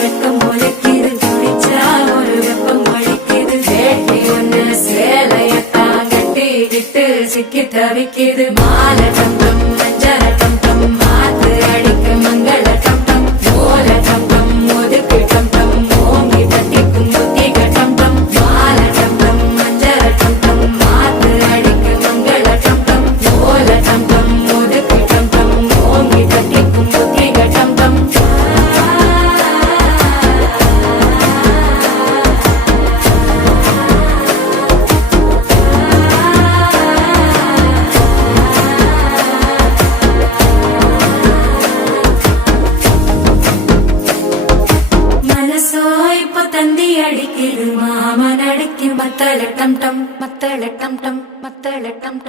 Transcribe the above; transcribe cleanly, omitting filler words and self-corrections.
வெட்கம் முளைக்குது குடிச்சா ஒரு வெப்பம் அடிக்குது வேட்டி ஒண்ணு சேலையத்தான் கட்டிக்கிட்டு சிக்கி தவிக்குது மாலை டம் மஞ்சள டம் மாத்து அடிக்க மங்கள டம் ஓல டம் ஒதுக்கு டம் ஓங்கி தட்டிக்கும் புத்திக டம் மாலை டம் மஞ்சள டம் மாத்து அடிக்க மங்கள டம் ஓல டம் ஒதுக்கு டம் ஓங்கி தட்டிக்கும் புத்திக டம் மனசோ இப்ப தந்தி அடிக்குது மாமன் அடிக்கும் மத்தள டம் மத்தள டம் மத்தள டம்